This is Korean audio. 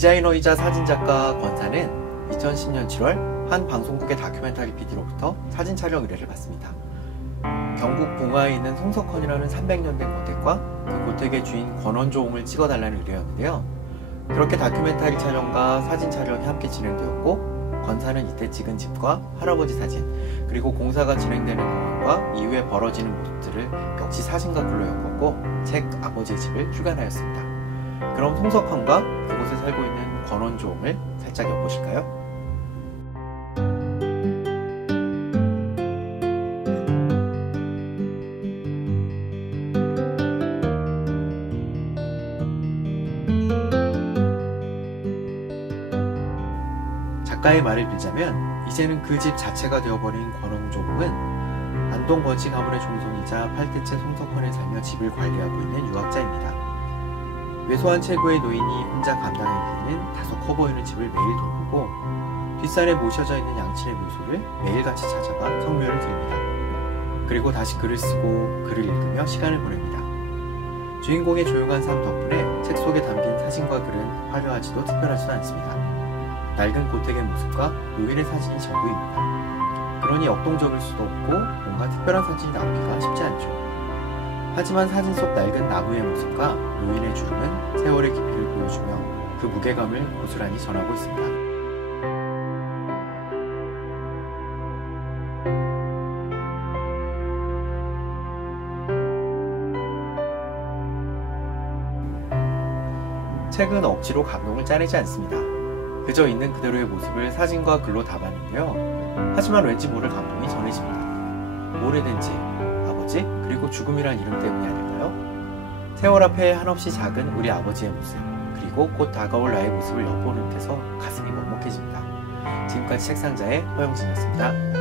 디자이너이자 사진작가 권사는 2010년 7월 한 방송국의 다큐멘터리 PD로부터 사진 촬영 의뢰를 받습니다. 경북 봉화에 있는 송석헌이라는 300년 된 고택과 그 고택의 주인 권원조홍을 찍어달라는 의뢰였는데요. 그렇게 다큐멘터리 촬영과 사진 촬영이 함께 진행되었고 권사는 이때 찍은 집과 할아버지 사진 그리고 공사가 진행되는 동안과 이후에 벌어지는 모습들을 역시 사진과 글로 엮었고 책 아버지의 집을 출간하였습니다. 그럼 송석헌과 그곳에 살고 있는 권원조홍을 살짝 엿보실까요? 작가의 말을 빌자면 이제는 그 집 자체가 되어버린 권원조국은 안동 번치 가문의 종손이자 8대째 송석헌에 살며 집을 관리하고 있는 유학자입니다. 외소한 최고의 노인이 혼자 감당하기에는 다소 커 보이는 집을 매일 돌보고 뒷산에 모셔져 있는 양친의 묘소를 매일같이 찾아가 성묘를 드립니다. 그리고 다시 글을 쓰고 글을 읽으며 시간을 보냅니다. 주인공의 조용한 삶 덕분에 책 속에 담긴 사진과 글은 화려하지도 특별하지도 않습니다. 낡은 고택의 모습과 노인의 사진이 전부입니다. 그러니 역동적일 수도 없고 뭔가 특별한 사진이 나오기가 쉽지 않죠. 하지만 사진 속 낡은 나무의 모습과 노인의 주름은 세월의 깊이를 보여주며 그 무게감을 고스란히 전하고 있습니다. 책은 억지로 감동을 짜내지 않습니다. 그저 있는 그대로의 모습을 사진과 글로 담았는데요. 하지만 왠지 모를 감동이 전해집니다. 오래된 집, 아버지, 그리고 죽음이란 이름 때문이 아닐까요? 세월 앞에 한없이 작은 우리 아버지의 모습, 그리고 곧 다가올 나의 모습을 엿보는 듯해서 가슴이 먹먹해집니다. 지금까지 책상자의 허영진이었습니다.